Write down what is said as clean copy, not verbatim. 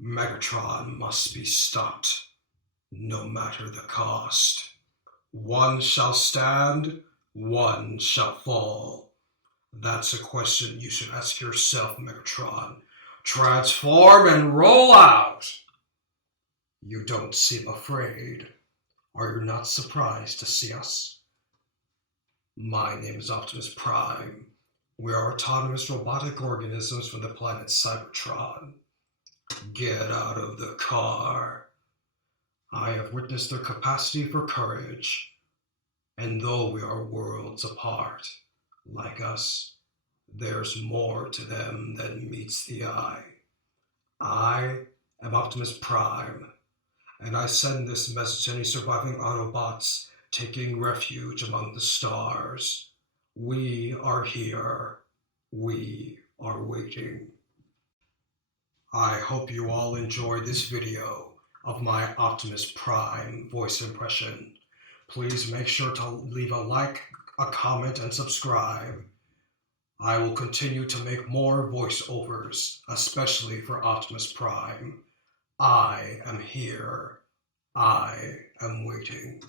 Megatron must be stopped, no matter the cost. One shall stand, one shall fall. That's a question you should ask yourself, Megatron. Transform and roll out! You don't seem afraid. Are you not surprised to see us? My name is Optimus Prime. We are autonomous robotic organisms from the planet Cybertron. Get out of the car. I have witnessed their capacity for courage, and though we are worlds apart, like us, there's more to them than meets the eye. I am Optimus Prime, and I send this message to any surviving Autobots taking refuge among the stars. We are here. We are waiting. I hope you all enjoyed this video of my Optimus Prime voice impression. Please make sure to leave a like, a comment, and subscribe. I will continue to make more voiceovers, especially for Optimus Prime. I am here. I am waiting.